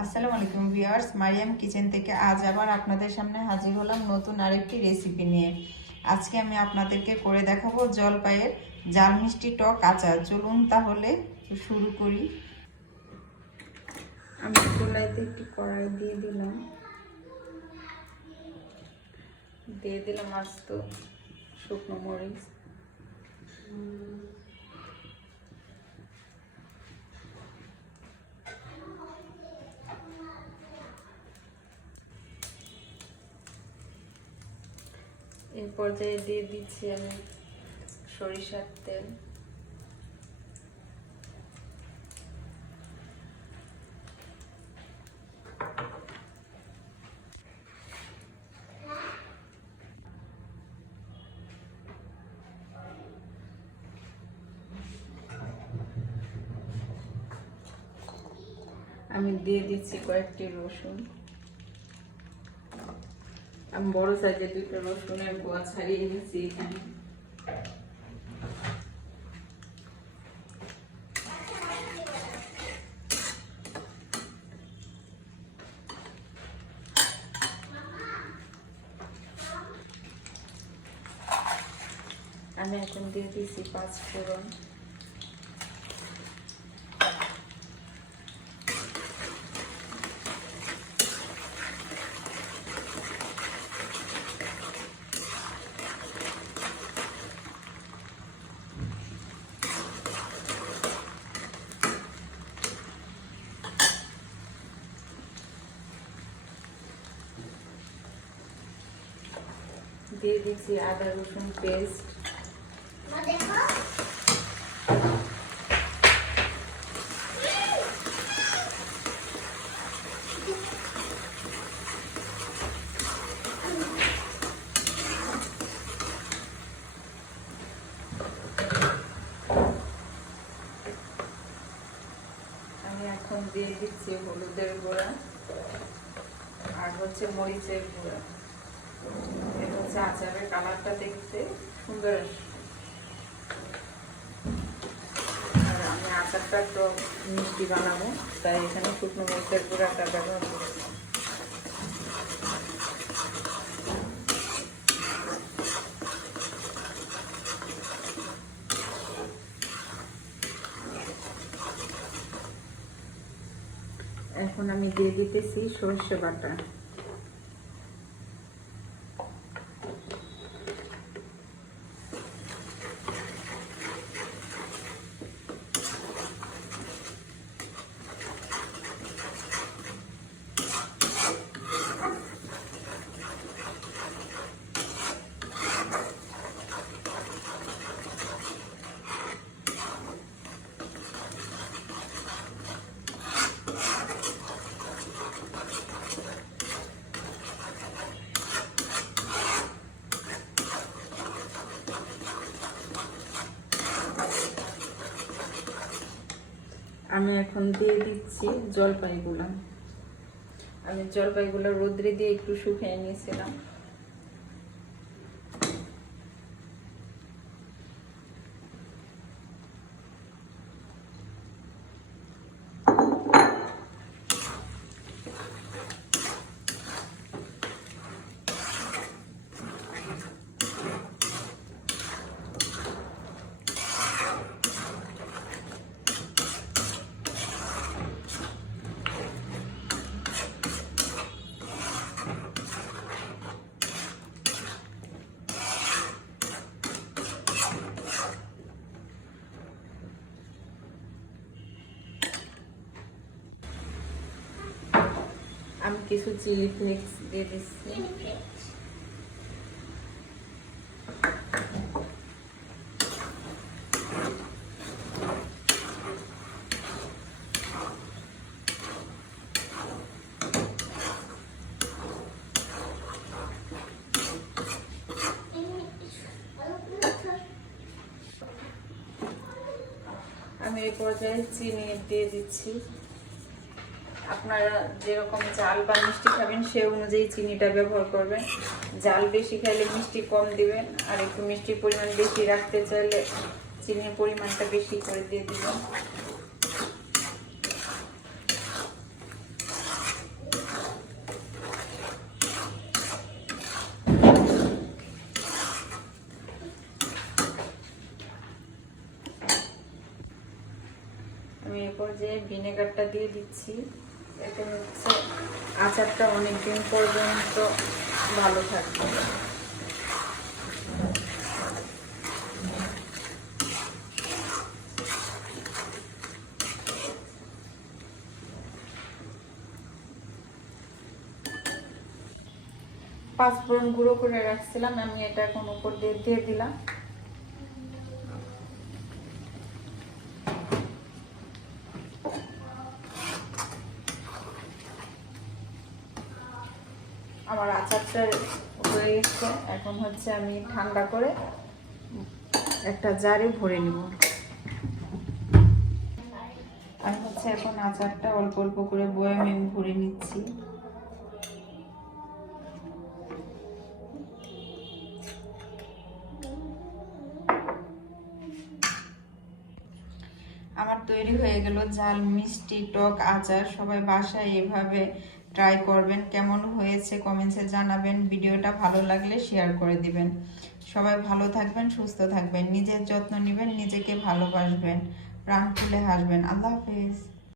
আসসালামু আলাইকুম viewers, Mariam kitchen থেকে আজ আবার আপনাদের সামনে হাজির হলাম নতুন আরেকটি রেসিপি নিয়ে। আজকে আমি আপনাদেরকে করে দেখাবো জলপাইয়ের জাল মিষ্টি টক আচার। চলুন তাহলে শুরু করি। আমি চুলাইতে একটি কড়াই দিয়ে দিলাম আস্ত শুকনো মরিচ, এই পর্যায়ে দিয়ে দিচ্ছি আমি সরিষার তেল, আমি দিয়ে দিচ্ছি কয়েকটি রসুন। আমি বড় সাইজের দুটো রসুনের কোয়া ছাড়িয়ে নিচ্ছি এখানে। আমি এখন দিয়ে দিচ্ছি 5 ফোড়ন, দিয়ে দিচ্ছি আদা রসুন পেস্ট, আমি এখন দিয়ে দিচ্ছি হলুদের গুঁড়া আর মরিচের গুঁড়া। এটা হচ্ছে আচারের কালারটা দেখতে সুন্দর আসে। আর আমি আচারটা টক মিষ্টি বানাবো, তাই এখানে শুকনো মরিচের গুঁড়াটা ব্যবহার করছি। এখন আমি দিয়ে দিতেছি সরষে বাটা। আমি এখন দিয়ে দিচ্ছি জলপাইগুলো। আমি জলপাইগুলো রোদ্রে দিয়ে একটু শুকিয়ে নিয়েছিলাম। আমি কিছু চিলি ফ্লেক্স দিয়ে দিচ্ছি। আমি এই পর্যায়ে চিনি দিয়ে দিচ্ছি। আপনারা যেরকম জাল বা মিষ্টি খাবেন সে অনুযায়ী চিনিটা ব্যবহার করবেন। জাল বেশি খাইলে মিষ্টি কম দিবেন, আর একটু মিষ্টির পরিমাণ বেশি রাখতে চাইলে চিনির পরিমাণটা বেশি করে দিয়ে দিবেন। পর্যায়ে ভিনেগারটা দিয়ে দিচ্ছি। এতে হচ্ছে আচারটা অনেকদিন পর্যন্ত ভালো থাকবে। পাঁচফোড়ন গুঁড়ো করে রাখছিলাম, আমি এটা এখন উপর দিয়ে দিয়ে দিলাম। আমার আচারটা হয়ে গেছে, এখন হচ্ছে আমি ঠান্ডা করে একটা জারে ভরে নিব। আমি হচ্ছে এখন আচারটা অল্প অল্প করে বয়ামে ভরে নিচ্ছি। আমার তৈরি হয়ে গেল ঝাল মিষ্টি টক আচার। সবাই বাসায় এভাবে ট্রাই করবেন, কেমন হয়েছে কমেন্টসে জানাবেন। ভিডিওটা ভালো লাগলে শেয়ার করে দিবেন। সবাই ভালো থাকবেন, সুস্থ থাকবেন, নিজের যত্ন নেবেন, নিজেকে ভালোবাসবেন, প্রাণ খুলে হাসবেন। আল্লাহ হাফেজ।